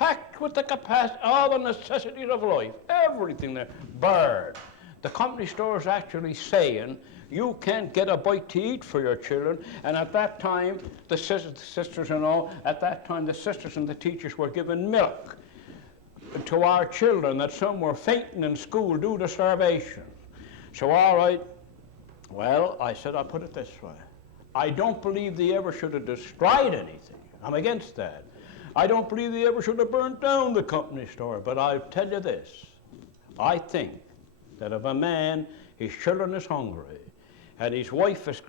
packed with the capacity, all the necessities of life, everything there, burned. The company store is actually saying you can't get a bite to eat for your children, and at that time, the sisters and all, at that time the sisters and the teachers were given milk to our children, that some were fainting in school due to starvation. So all right, well, I said, I'll put it this way. I don't believe they ever should have destroyed anything. I'm against that. I don't believe they ever should have burnt down the company store, but I'll tell you this. I think that if a man, his children is hungry, and his wife is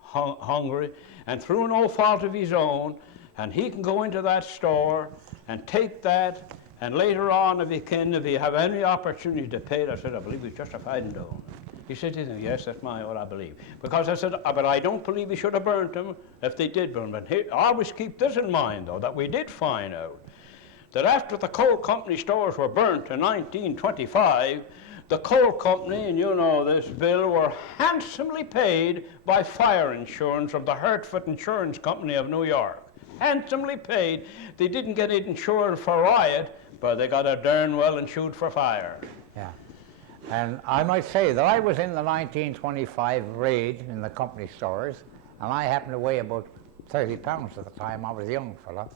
hungry, and through no fault of his own, and he can go into that store and take that, and later on, if he have any opportunity to pay it, I said, I believe he's justified in doing it. He said, yes, that's what I believe. Because I said, but I don't believe he should have burnt them if they did burn them. But always keep this in mind, though, that we did find out that after the coal company stores were burnt in 1925, the coal company, and you know this, Bill, were handsomely paid by fire insurance of the Hartford Insurance Company of New York. Handsomely paid. They didn't get it insured for riot, but they got it darn well insured for fire. Yeah. And I might say that I was in the 1925 raid in the company stores, and I happened to weigh about 30 pounds at the time. I was a young fella,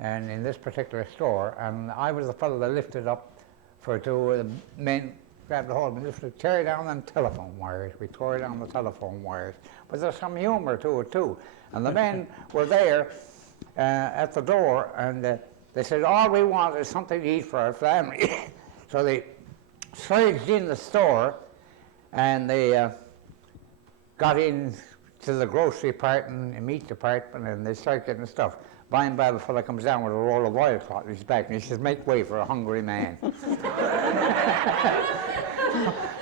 and in this particular store, and I was the fellow that lifted up for two of the men, grabbed the hold and lifted, tear down them telephone wires. We tore down the telephone wires. But there's some humor to it too. And the men were there at the door, and they said, all we want is something to eat for our family. So they surged in the store, and they got in to the grocery part and the meat department, and they started getting stuff. By and by, the fella comes down with a roll of oilcloth in his back, and he says, make way for a hungry man.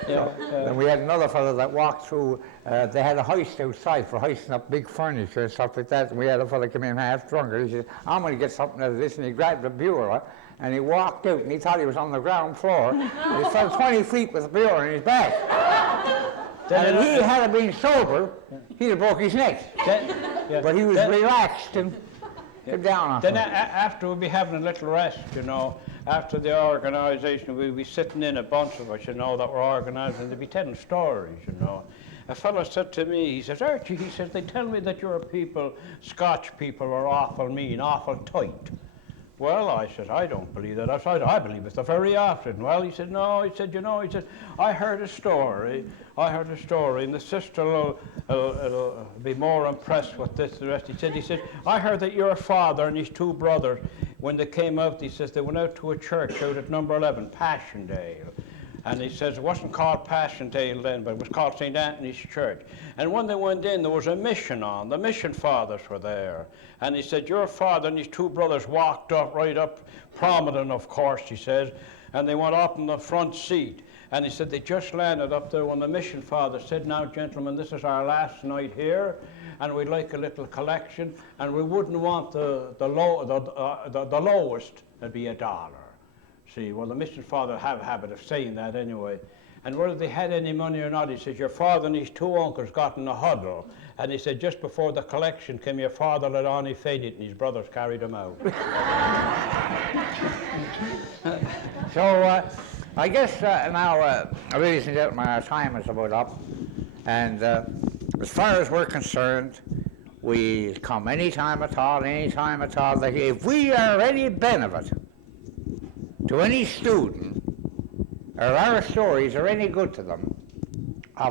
And we had another fellow that walked through, they had a hoist outside for hoisting up big furniture and stuff like that, and we had a fellow come in half drunk, and he said, I'm going to get something out of this, and he grabbed a bureau, and he walked out, and he thought he was on the ground floor, and he fell 20 feet with the bureau in his back. And if he had been sober, he'd have broke his neck. But he was relaxed and down on then after we'd be having a little rest, you know, after the organisation, we'd be sitting in, a bunch of us, you know, that were organised, and they'd be telling stories, you know. A fellow said to me, he says, Archie, he says, they tell me that your people, Scotch people, are awful mean, awful tight. Well, I said, I don't believe that. I said, I believe it's the very opposite. Well, he said, no, he said, you know, he said, I heard a story, and the sister will be more impressed with this than the rest. He said, I heard that your father and his two brothers, when they came out, he says, they went out to a church out at number 11, Passchendaele. And he says it wasn't called Passchendaele then, but it was called St. Anthony's Church. And when they went in, there was a mission on. The mission fathers were there. And he said, your father and his two brothers walked up, right up, prominent, of course, he says, and they went up in the front seat. And he said they just landed up there when the mission father said, now, gentlemen, this is our last night here, and we'd like a little collection, and we wouldn't want the lowest, it'd be $1. See, well, the mission father have a habit of saying that anyway. And whether they had any money or not, he said, your father and his two uncles got in a huddle. And he said, just before the collection came, your father let on he fainted, and his brothers carried him out. So, I guess now, ladies and gentlemen, our time is about up. And as far as we're concerned, we come any time at all. Like, if we are any benefit to any student, or our stories are any good to them,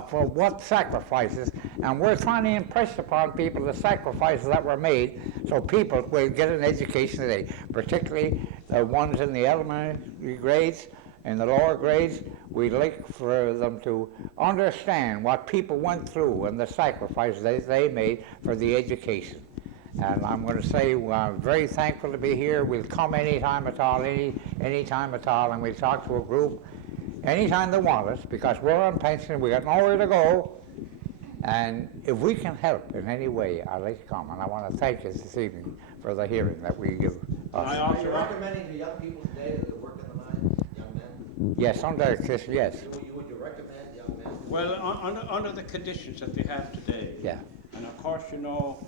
for what sacrifices, and we're trying to impress upon people the sacrifices that were made so people will get an education today, particularly the ones in the elementary grades and the lower grades. We'd like for them to understand what people went through and the sacrifices they made for the education. And I'm going to say I'm very thankful to be here. We'll come any time at all, any time at all, and we'll talk to a group anytime they want us, because we're on pension, we got nowhere to go. And if we can help in any way, I'd like to come. And I want to thank you this evening for the hearing that we give us. Are you recommending to young people today that work in the mine, young men? Yes, under this, yes. Would you recommend young men? Well, under the conditions that they have today. Yeah. And of course, you know,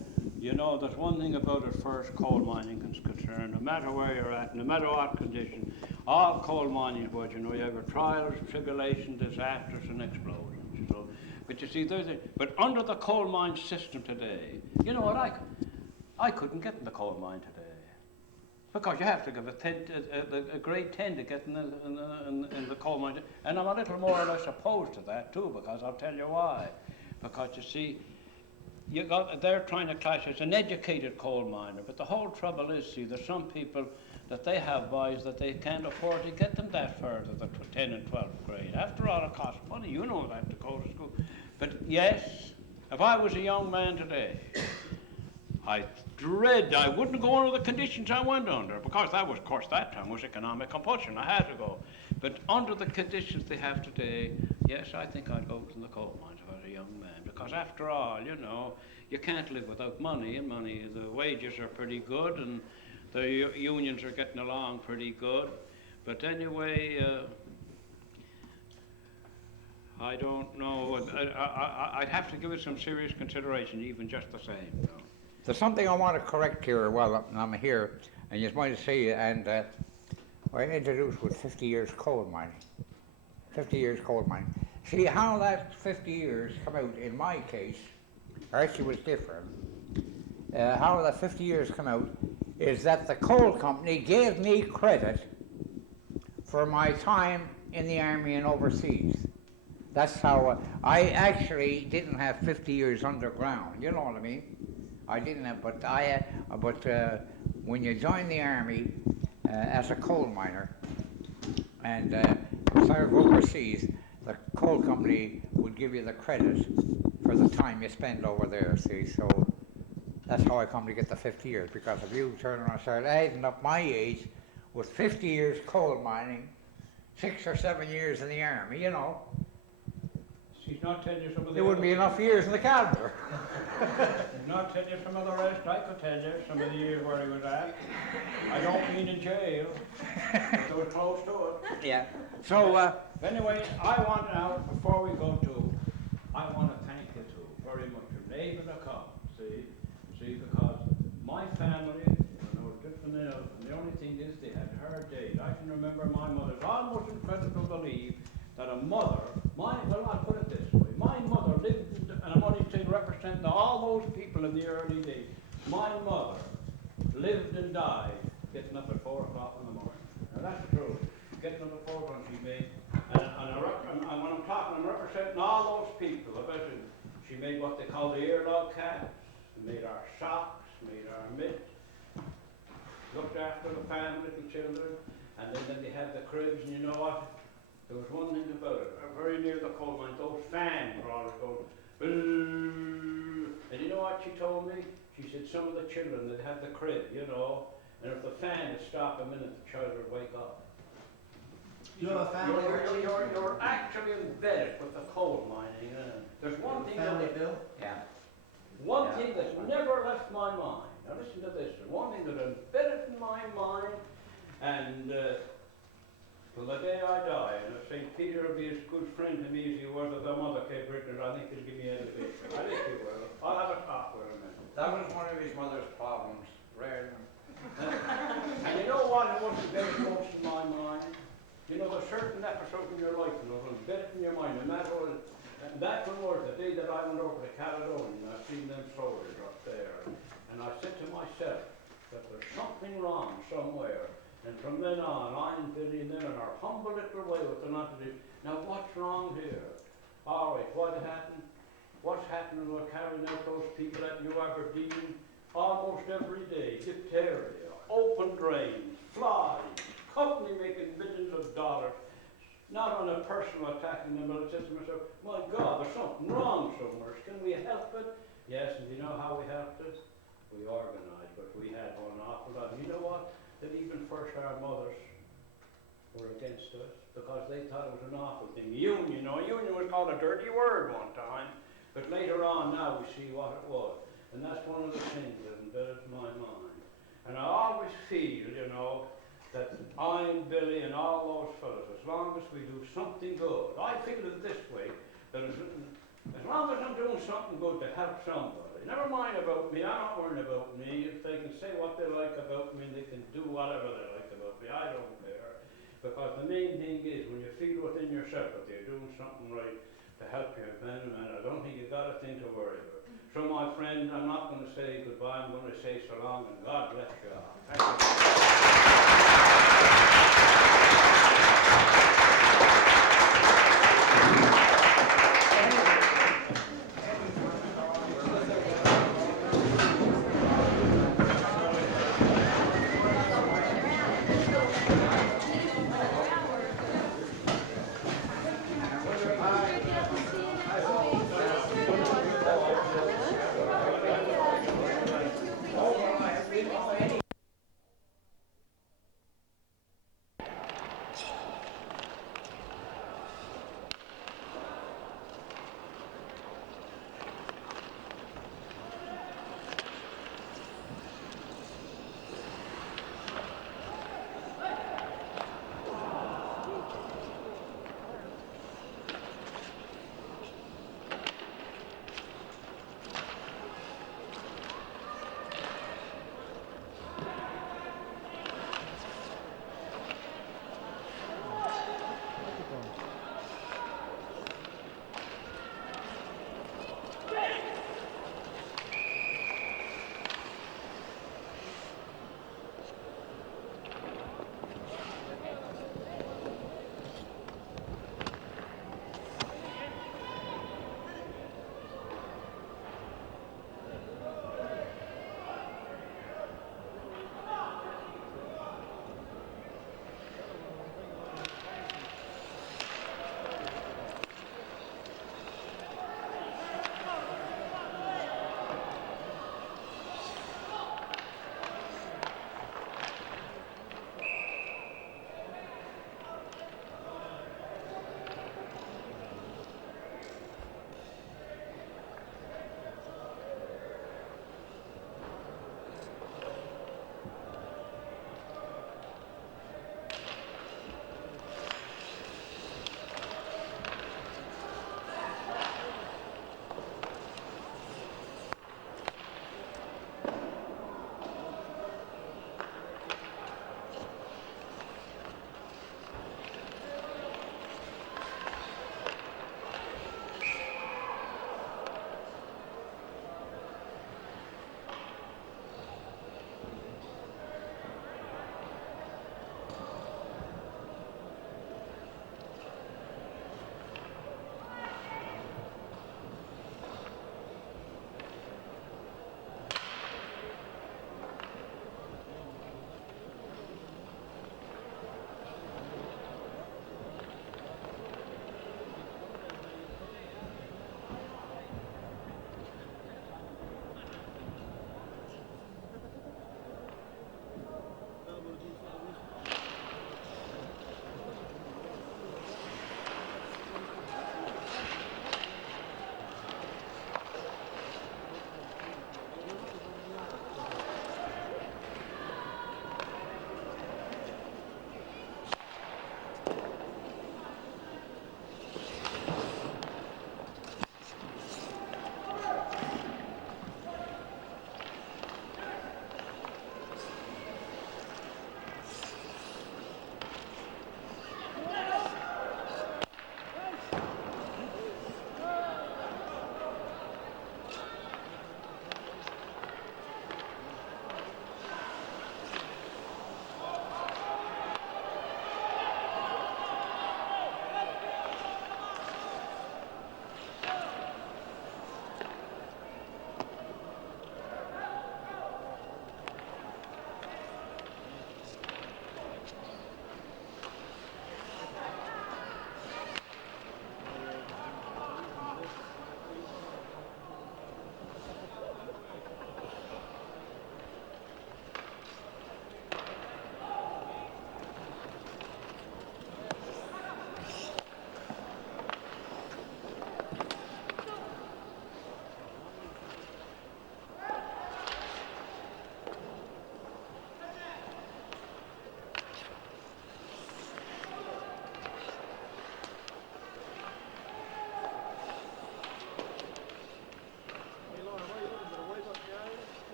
You know, there's one thing about it first coal mining is concerned, no matter where you're at, no matter what condition, all coal mining was, you know, you have your trials, tribulations, disasters and explosions, you know. But you see, but under the coal mine system today, you know what, I couldn't get in the coal mine today. Because you have to give a grade 10 to get in the coal mine. And I'm a little more or less opposed to that too, because I'll tell you why. Because you see, they're trying to class as an educated coal miner, but the whole trouble is, see, there's some people that they have boys that they can't afford to get them that further, the 10 and 12th grade. After all, it costs money, you know that, to go to school. But yes, if I was a young man today, I wouldn't go under the conditions I went under, because that was, of course, that time was economic compulsion, I had to go. But under the conditions they have today, yes, I think I'd go to the coal mines if I was a young man, because after all, you know, you can't live without money, and the wages are pretty good, and the unions are getting along pretty good. But anyway, I don't know, I'd have to give it some serious consideration, even just the same, you know. There's something I want to correct here while I'm here, and you might say, and I introduced with 50 years coal mining. 50 years coal mining. See how that 50 years come out in my case, Archie was different. How that 50 years come out is that the coal company gave me credit for my time in the army and overseas. That's how I actually didn't have 50 years underground, you know what I mean? I didn't have, but when you join the army as a coal miner and serve overseas, the coal company would give you the credit for the time you spend over there, see, so that's how I come to get the 50 years, because if you turn around and start adding up my age with 50 years coal mining, 6 or 7 years in the army, you know, She's not telling you some of the there wouldn't be enough years in the calendar. She's not telling you some of the rest. I could tell you some of the years where he was at. I don't mean in jail, but they were close to it. Yeah. So, anyway, I want now, before we go to, I want to thank you two very much. You're able to come, see, because my family, you know, different else, and the only thing is they had hard days. I can remember my mother. It's almost incredible to believe that a mother, well, I'll put it this way, my mother lived, and I'm only saying representing all those people in the early days, my mother lived and died getting up at 4 o'clock in the morning. Now that's the truth. Getting up at 4 o'clock she made, and when I'm talking, I'm representing all those people. I bet she made what they call the earlog caps, made our socks, made our mitts, looked after the family, the children, and then they had the cribs, and you know what? There was one thing about it, very near the coal mine, those fans were always going, boo. And you know what she told me? She said some of the children that had the crib, you know, and if the fan had stopped a minute, the child would wake up. You have a family, Archie? You're actually embedded with the coal mining. There's one thing Family, that, Bill? yeah. one thing that's never left my mind. Now listen to this. There's one thing that's embedded in my mind, and till the day I die, and if St. Peter will be as good friend to me as he was with the mother Cape Britain, I think he'll give me education. I think he will. I'll have a talk with him. That was one of his mother's problems, rare. And you know what? It wasn't very close in my mind. You know, there's certain episodes in your life, you know, will embedded in your mind, no matter what. And that one was the day that I went over to Caledonia, and I seen them soldiers up there, and I said to myself that there's something wrong somewhere. And from then on, I and Billy and them in our humble little way with the not to do. Now what's wrong here? All right, what happened? What's happening? We're carrying out those people at New Aberdeen almost every day. Diphtheria, open drains, flies, company making millions of dollars. Not on a personal attack in the military system. I said, my God, there's something wrong somewhere. Can we help it? Yes, and you know how we helped it? We organized, but we had one awful lot. You know what? That even first our mothers were against us because they thought it was an awful thing. Union, you know, union was called a dirty word one time, but later on now we see what it was. And that's one of the things that embedded in my mind. And I always feel, you know, that I and Billy and all those fellows, as long as we do something good, I feel it this way, that as long as I'm doing something good to help somebody, Never mind about me, I'm not worrying about me. If they can say what they like about me, they can do whatever they like about me, I don't care. Because the main thing is, when you feel within yourself that you're doing something right to help your fellow man, I don't think you've got a thing to worry about. So my friend, I'm not going to say goodbye, I'm going to say so long, and God bless you all. Thank you.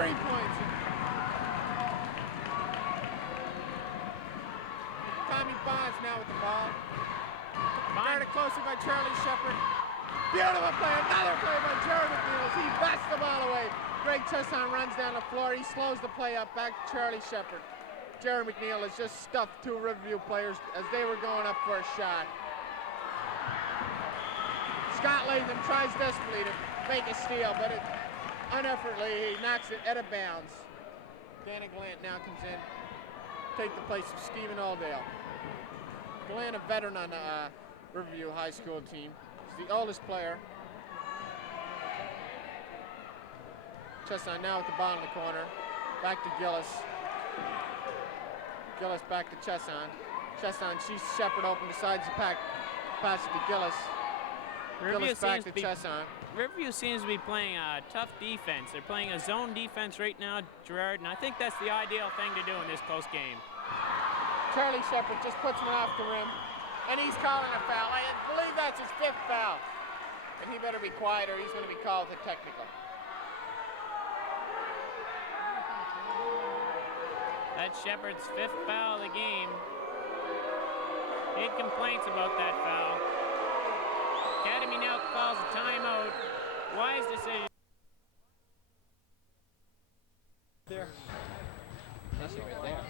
3 points. Tommy Bonds now with the ball. Guarded closely by Charlie Shepard. Beautiful play, another play by Jared McNeil as he bats the ball away. Greg Chesson runs down the floor. He slows the play up back to Charlie Shepard. Jared McNeil has just stuffed 2 Riverview players as they were going up for a shot. Scott Latham tries desperately to make a steal, but uneffortly he knocks it out of bounds. Dana Gallant now comes in, take the place of Stephen Alldale. Gallant, a veteran on the Riverview High School team. He's the oldest player. Chesson now at the bottom of the corner. Back to Gillis. Gillis back to Chesson. Chesson sees Shepard open, decides to pass it to Gillis. Gillis back to Chesson. Riverview seems to be playing a tough defense. They're playing a zone defense right now, Gerard, and I think that's the ideal thing to do in this close game. Charlie Shepard just puts one off the rim, and he's calling a foul. I believe that's his 5th foul. And he better be quiet or he's going to be called the technical. That's Shepard's 5th foul of the game. He had complaints about that foul. Academy now calls a timeout. Wise decision. There. That's it right there.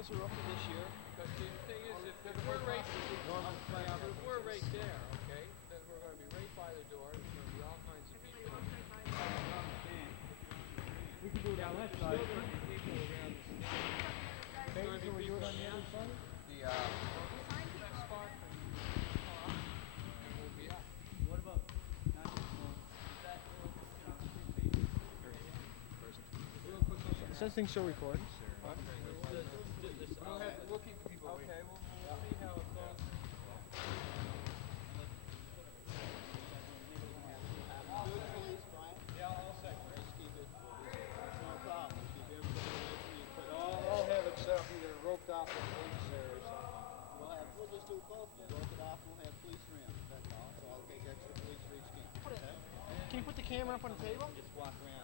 Are up for this year, because the thing is, if we're right, if we're right there, okay, then we're going to be right by the door. There's going to be all kinds of people. We can do it on that side. People around the stand. Can we do it on the other side? What about? It says things still recording. We'll keep people away. Okay, we'll see how it goes. Yeah, all set. Just keep it. No problem. Keep everybody away from you. But I'll have it set up either roped off with police there or something. We'll just do both. We'll rope it off and we'll have police around. That's all. So I'll take extra police for each game. Okay? Can you put the camera up on the table? Just walk around.